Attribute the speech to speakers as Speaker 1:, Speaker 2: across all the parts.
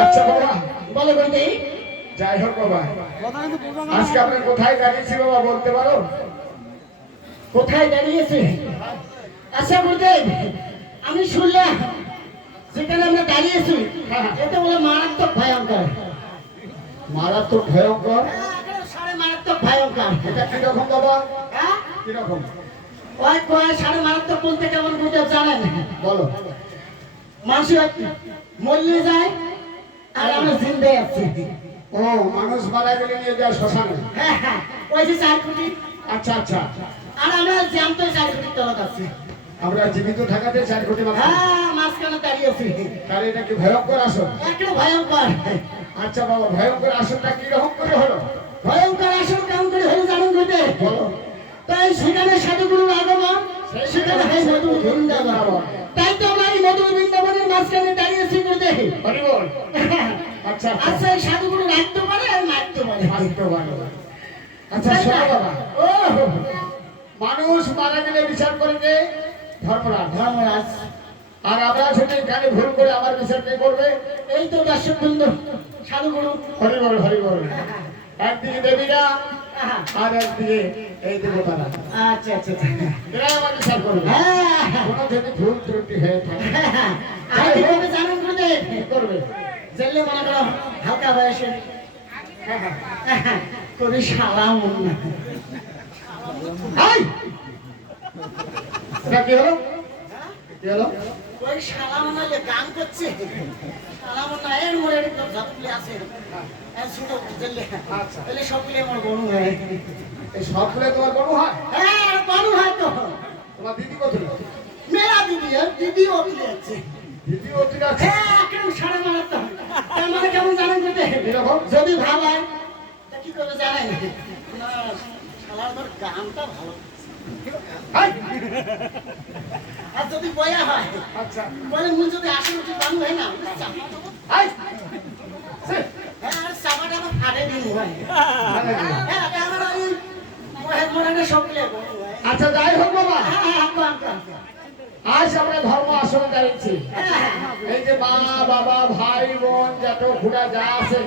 Speaker 1: আচ্ছা বাবা
Speaker 2: বলো বলতে
Speaker 1: যাই হোক বাবা। আজকে আপনি কোথায় দাঁড়িয়েছি বাবা বলতে পারো?
Speaker 2: কোথায় দাঁড়িয়েছে? আচ্ছা আমি শুনলাম যেখানে আমরা দাঁড়িয়েছি এটা বলে মারাত্মক ভয়ঙ্কর।
Speaker 1: মারাত্মক ভয়ঙ্কর?
Speaker 2: হ্যাঁ, মারাত্মক ভয়ঙ্কর।
Speaker 1: এটা কীরকম বাবা?
Speaker 2: হ্যাঁ?
Speaker 1: কীরকম?
Speaker 2: ওই সাড়ে মারাত্মক বলতে কেমন বুঝতে জানেন?
Speaker 1: বলো।
Speaker 2: মানুষ মরলে যায় আর আমরা জিন্দে আছি।
Speaker 1: ও মানুষ মারা গেলে নিয়ে যায় শ্মশানে?
Speaker 2: হ্যাঁ হ্যাঁ ওই যে চার কোটি।
Speaker 1: আচ্ছা আচ্ছা।
Speaker 2: আর আমরা জ্যান্ত চার কোটি তলত আছি।
Speaker 1: আমরা জীবিত থাকাতে চার কোটি
Speaker 2: হ্যাঁ মাঝখানে দাঁড়িয়ে আছি।
Speaker 1: তাহলে এটা কি ভয়ঙ্কর আসন?
Speaker 2: একটা ভয়ঙ্কর।
Speaker 1: আচ্ছা বাবা ভয়ঙ্কর আসনটা কি রকম করে হলো?
Speaker 2: ভয়ঙ্কর আসল কাম করে হয়ে জানেন ঘটে তাই সেখানে সাধুগুরুর আগমন সেখানে হয় মধু বৃন্দাবন। তাই তো আমরা এই মধু মাঝখানে দাঁড়িয়েছি ঘটে
Speaker 1: হরি বল। আচ্ছা আচ্ছা।
Speaker 2: আচ্ছা এই সাধুগুরু নাট্য পারে আর নাট্য পারে?
Speaker 1: আসতে পারো। আচ্ছা শোনো বাবা।
Speaker 2: ও।
Speaker 1: মানুষ মারা গেলে বিচার করবে ধর্মরাজ।
Speaker 2: ধর্মরাজ।
Speaker 1: আর আমরা যদি এখানে ভুল করে আমার বিচার কে করবে?
Speaker 2: এই তো দর্শক বন্ধু সাধুগুরু।
Speaker 1: হরি বল হরি বল। একদিকে দেবীরা আর একদিকে এই দেবতারা।
Speaker 2: আচ্ছা আচ্ছা আচ্ছা।
Speaker 1: এরা আমার বিচার করবে।
Speaker 2: হ্যাঁ।
Speaker 1: কোনো যদি ভুল ত্রুটি হয়ে থাকে
Speaker 2: করবে জানেন
Speaker 1: কি করবে।
Speaker 2: জেলে মনে করো হালকা বয়সে। কবি সালাম না
Speaker 1: এটা কি হলো? কি হলো?
Speaker 2: ওই সালামনা যে গান করছে? সালামনা এর মোড়ে তো যতগুলি আছে। এর ছোট জেলে। তাহলে সবগুলি আমার বনু হয়।
Speaker 1: এই সবগুলো তোমার বড় হয়?
Speaker 2: হ্যাঁ বনু হয় তো।
Speaker 1: তোমার দিদি কোথায়?
Speaker 2: মেলা দিদি দিদি
Speaker 1: ওদিকে আছে
Speaker 2: হ্যাঁ একদম সাড়ে মারাতে হয় তার মানে কেমন জানেন করতে যদি ভালো হয়? কি করবে জানেন? গানটা ভালো। আর যদি বয়া হয়?
Speaker 1: আচ্ছা।
Speaker 2: বলে মুই যদি আসে উঠে বানু হয় না চাপা দেবো। হ্যাঁ আর চাপাটা আমার ফাটে দিন হয়। হ্যাঁ। আমার ওই মহে মনে সবগুলো
Speaker 1: আচ্ছা যাই হোক বাবা।
Speaker 2: হ্যাঁ হ্যাঁ
Speaker 1: আজ আমরা ধর্ম আসনে
Speaker 2: হ্যাঁ
Speaker 1: এই যে মা বাবা ভাই বোন যত ঘুরা যা আছে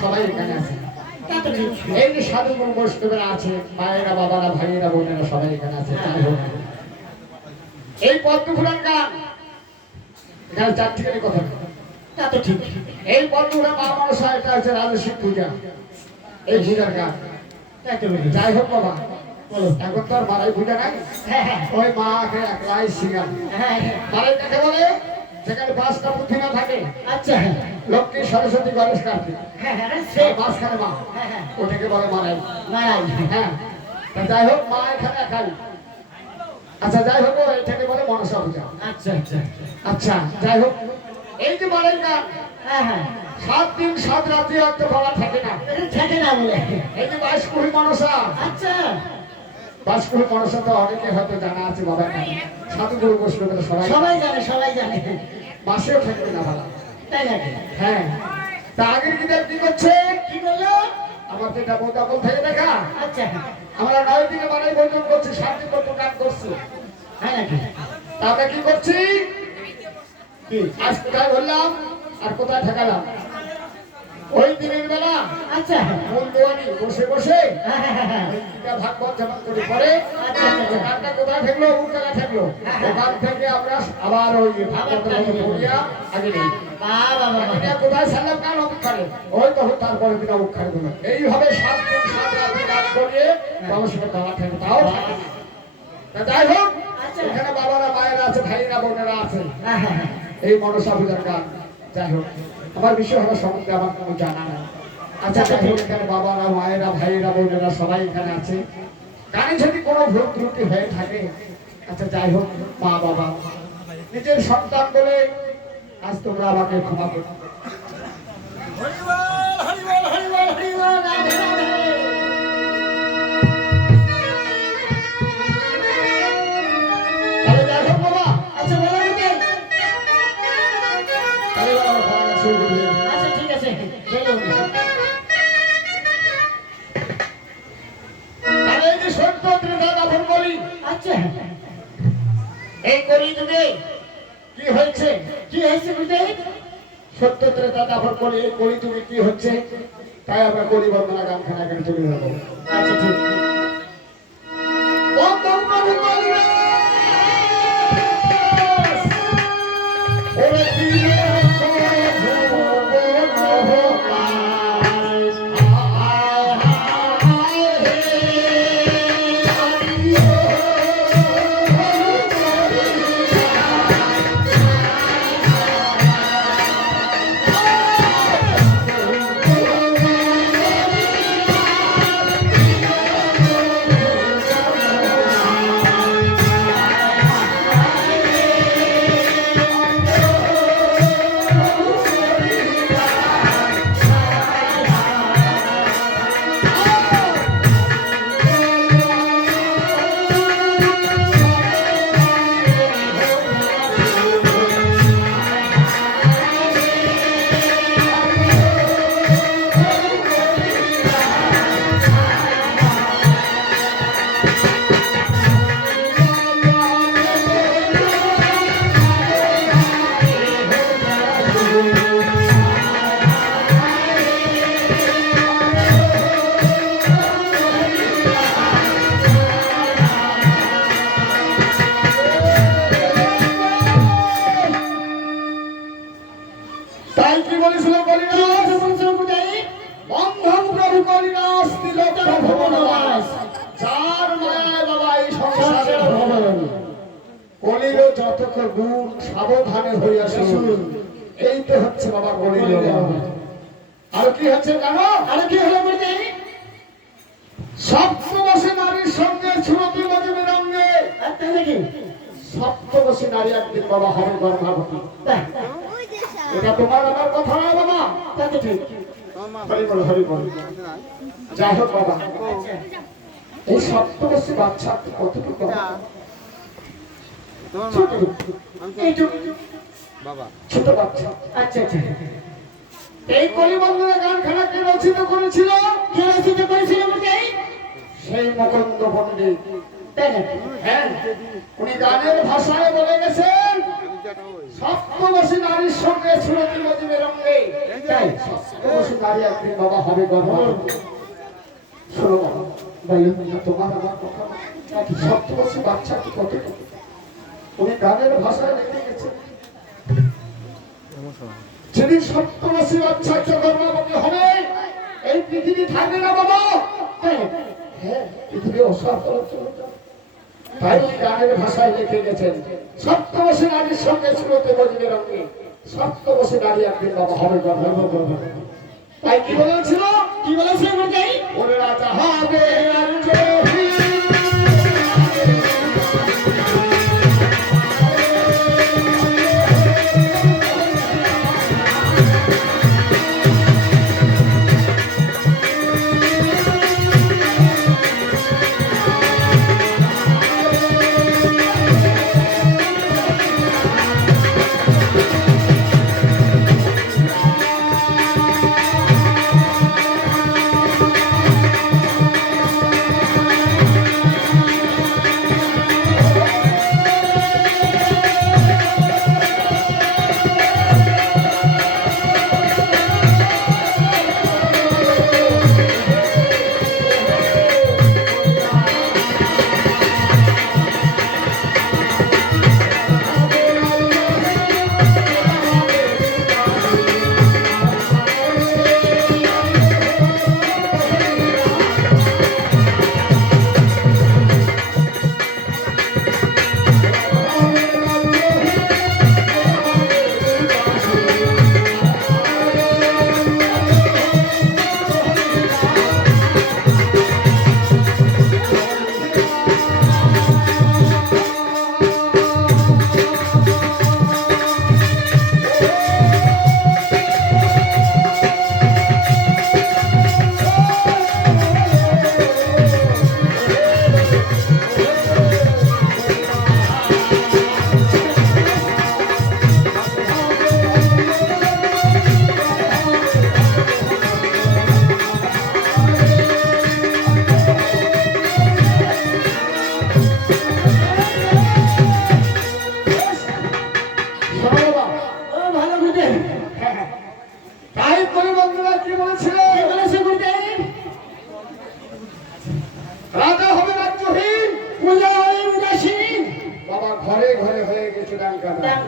Speaker 1: সবাই এখানে আছে।
Speaker 2: ঠিক।
Speaker 1: এই যে সাধু গুরু বৈষ্ণবেরা আছে মায়েরা বাবারা ভাইয়েরা বোনেরা সবাই এখানে আছে এই পদ্ম ফুলার গান এখানে চার ঠিকানি কথা। নেই।
Speaker 2: তা তো ঠিক।
Speaker 1: এই পদ্ম ফুলা মা মনসা এটা হচ্ছে রাজস্বী পূজা। এই পূজার গান।
Speaker 2: ঠিক
Speaker 1: যাই হোক বাবা। এখন তো আর মারাই পূজা নাই।
Speaker 2: হ্যাঁ হ্যাঁ
Speaker 1: ওই মাকে একলাই
Speaker 2: হ্যাঁ হ্যাঁ
Speaker 1: মারাই কাকে বলে? সেখানে পাঁচটা প্রতিমা থাকে।
Speaker 2: আচ্ছা। হ্যাঁ
Speaker 1: লক্ষ্মী সরস্বতী গণেশ কার্তিক।
Speaker 2: হ্যাঁ হ্যাঁ
Speaker 1: মাঝখানে মা।
Speaker 2: হ্যাঁ হ্যাঁ।
Speaker 1: ওটাকে বলে মারাই।
Speaker 2: মারাই।
Speaker 1: হ্যাঁ। যাই হোক মা এখানে একাই। আচ্ছা যাই হোক এটাকে বলে মনসা পূজা।
Speaker 2: আচ্ছা আচ্ছা
Speaker 1: আচ্ছা। যাই হোক। এই যে
Speaker 2: হ্যাঁ হ্যাঁ।
Speaker 1: সাত দিন সাত রাত্রি অর্থ বলা থাকে না।
Speaker 2: থাকে না বলে।
Speaker 1: এই যে বাইশ কুড়ি মনসা।
Speaker 2: আচ্ছা।
Speaker 1: মনসা তো অনেকে হয়তো জানা আছে বাবার কাছে সাধু গুরু বৈষ্ণবের সবাই
Speaker 2: সবাই জানে সবাই জানে।
Speaker 1: মাসেও থাকবে না ভালো
Speaker 2: তাই নাকি?
Speaker 1: হ্যাঁ। তা আগের কিতাব কি করছে?
Speaker 2: কি বলল?
Speaker 1: আমার যেটা থেকে দেখা
Speaker 2: আচ্ছা।
Speaker 1: আমরা নয় মারাই বৈঠক করছি সাত দিন পর্যন্ত কাজ করছি।
Speaker 2: হ্যাঁ নাকি?
Speaker 1: তা আমরা কি করছি?
Speaker 2: কি?
Speaker 1: আজ কোথায় বললাম? আর কোথায় ঠেকালাম? ওই দিনের বেলা
Speaker 2: আচ্ছা।
Speaker 1: মূল বসে বসে
Speaker 2: হ্যাঁ হ্যাঁ হ্যাঁ
Speaker 1: ভাগবত যেমন করে
Speaker 2: আচ্ছা।
Speaker 1: গানটা কোথায় ওখান থেকে আমরা আবার ওই পড়িয়া আগে নেই কোথায় কাল ওই তখন তারপরে দিন এইভাবে সাত দিন সাত রাত্রি কাজ করিয়ে থাকে তাও যাই হোক
Speaker 2: আচ্ছা।
Speaker 1: এখানে বাবারা মায়েরা আছে ভাইরা বোনেরা আছে।
Speaker 2: হ্যাঁ হ্যাঁ হ্যাঁ।
Speaker 1: এই মনসা পূজার গান। যাই হোক। আমার বিষয় হওয়ার সম্বন্ধে আমার কোনো জানা নাই। আচ্ছা যাই হোক, এখানে বাবারা, মায়েরা, ভাইয়েরা, বোনেরা সবাই এখানে আছে। গানে যদি কোনো ভুল ত্রুটি হয়ে থাকে আচ্ছা যাই হোক, মা, বাবা, নিজের সন্তান বলে আজ তোমরা আমাকে ক্ষমা করো। ত্রেতা তারপর কলি কলি তুমি কি হচ্ছে? তাই আমরা করি বর্ণনা গান খানা এখানে চলে যাব।
Speaker 2: আচ্ছা ঠিক।
Speaker 1: যতক সাবধানে হইয়া শুনুন। এই তো হচ্ছে বাবা কলির আর কি হচ্ছে জানো?
Speaker 2: আর কি হলো বুঝলি
Speaker 1: সপ্তবশী নারীর সঙ্গে ছুরতি মজুমের অঙ্গে
Speaker 2: আর
Speaker 1: সপ্তবশী নারী একদিন বাবা হবে গর্ভাবতী। এটা তোমার আমার কথা নয় বাবা।
Speaker 2: তা ঠিক।
Speaker 1: হরি বল হরি বল। যাই হোক বাবা।
Speaker 2: আচ্ছা।
Speaker 1: এই সপ্তবর্ষী বাচ্চা কতটুকু?
Speaker 3: তোমার
Speaker 2: এইটুকু।
Speaker 3: বাবা।
Speaker 1: ছোট বাচ্চা।
Speaker 2: আচ্ছা আচ্ছা।
Speaker 1: এই কলিবন্ধনের গানখানা কে রচিত করেছিল
Speaker 2: কে রচিত করেছিল বুঝলি
Speaker 1: সেই মকন্দ পণ্ডিত। হ্যাঁ উনি গানের ভাষায় বলে গেছেন সপ্তবর্ষী নারীর সঙ্গে সুরতি মজিবের অঙ্গে। তাই নারী একদিন বাবা হবে গর্ভবতী। শোনো বাবা তোমার আমার কথা নাকি সপ্তবর্ষী বাচ্চা কি কতটুকু? উনি গানের ভাষায় লিখে গেছেন। যেদিন সপ্তবর্ষী বাচ্চা একটা হবে এই পৃথিবী থাকবে না বাবা। হ্যাঁ পৃথিবী চলে যাবে তাই গানের ভাষায় লিখে গেছেন সপ্তবর্ষী নারীর সঙ্গে শুরুতে বজবে রঙে সপ্তবর্ষী নারী একদিন বাবা হবে তাই কি বলেছিল?
Speaker 2: কি বুঝলি
Speaker 1: ওরে রাজা হবে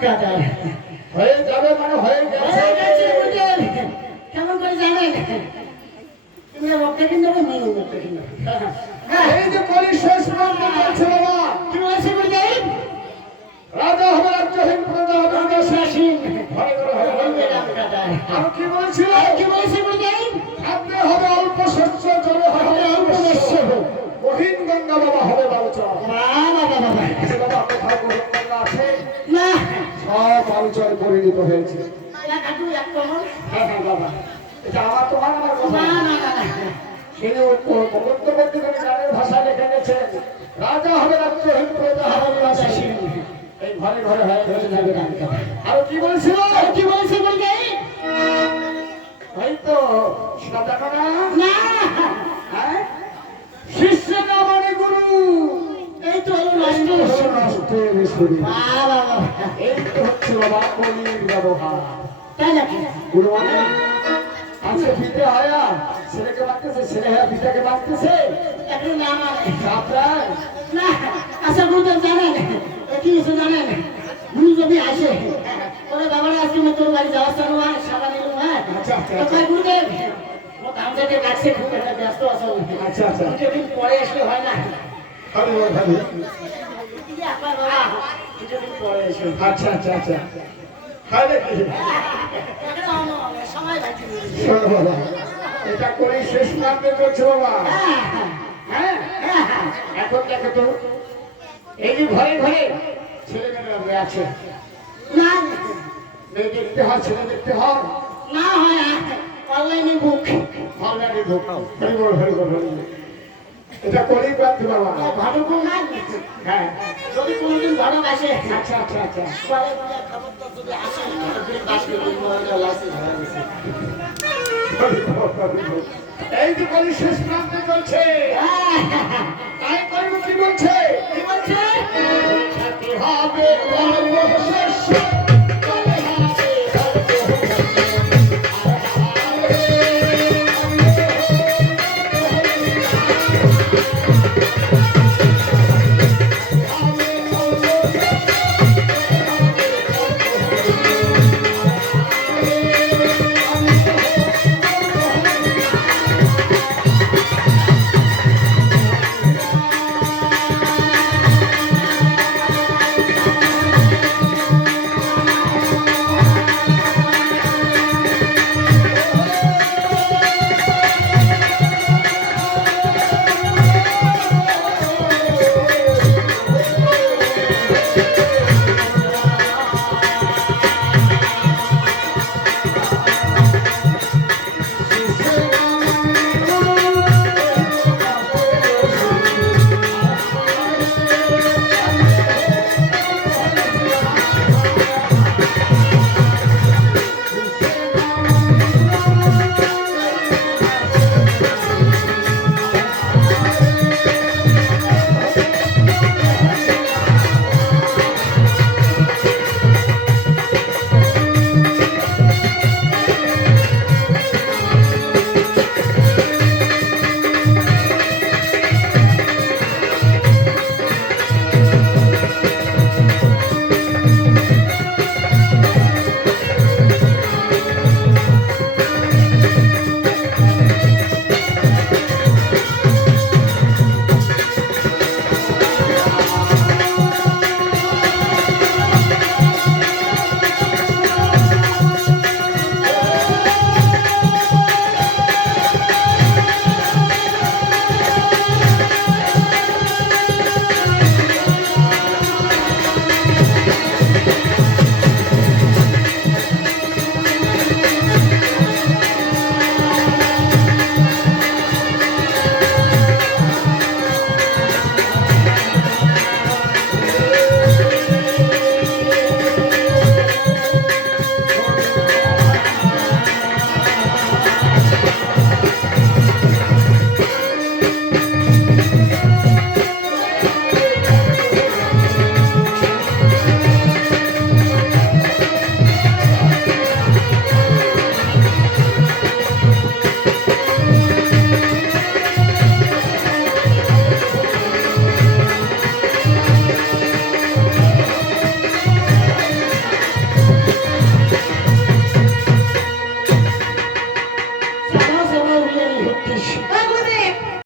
Speaker 1: ಹಾಕ್ದಾಗ
Speaker 2: না
Speaker 1: তিনি প্রবন্ধ করতে গেলে গানের ভাষা লিখে গেছেন রাজা হবে রাজ্যহীন প্রজা হবে বিলাসহীন এই ঘরে ঘরে হয়ে হয়ে যাবে গান আর কি বলছিল?
Speaker 2: কি বলেছে গুরুদেব
Speaker 1: হয়তো সেটা দেখো না।
Speaker 2: না।
Speaker 1: হ্যাঁ? শিষ্য মানে গুরু?
Speaker 2: এই তো হলো নষ্ট
Speaker 1: এই তো বাবা কলির ব্যবহার
Speaker 2: তাই নাকি
Speaker 1: গুরু আজকে পিঠে হয়া ছেলেকে বাঁধতেছে ছেলে হয়া পিঠাকে বাঁধতেছে
Speaker 2: একটু না।
Speaker 1: আপনার
Speaker 2: না আচ্ছা গুরুদেব জানেন কি কিছু জানেন গুরু যদি আসে ওরে বাবারে আজকে আমি তোর বাড়ি যাওয়ার জন্য আর সাদা হ্যাঁ
Speaker 1: আচ্ছা, আচ্ছা,
Speaker 2: গুরুদেব ও ধান থেকে ডাকছে খুব একটা ব্যস্ত আছে
Speaker 1: আচ্ছা, আচ্ছা।
Speaker 2: কিছুদিন পরে আসলে হয় না
Speaker 1: ভালো ভালো আচ্ছা আচ্ছা আচ্ছা।
Speaker 2: বাকি
Speaker 1: এটা করে শেষ প্রান্তে করছে বাবা।
Speaker 2: হ্যাঁ।
Speaker 1: এখন দেখো তো। এই যে ঘরে ঘরে ছেলে মেয়েরা আছে।
Speaker 2: না
Speaker 1: মেয়ে দেখতে হয় ছেলে দেখতে হয়?
Speaker 2: না হয় অনলাইনে বুক।
Speaker 1: অলরেডি ঢোক হরি বল হরি বল হরি বল। এটা করেই বাবা
Speaker 2: ঘটক না।
Speaker 1: হ্যাঁ
Speaker 2: যদি কোনোদিন ঘটক আসে
Speaker 1: আচ্ছা আচ্ছা আচ্ছা।
Speaker 2: পরে বলে খবরটা যদি আসে
Speaker 1: হরি বল। এই যে কলি শেষ প্রান্তে চলছে। তাই করি কি বলছে?
Speaker 2: কি বলছে?
Speaker 1: হবে অল্প শেষ।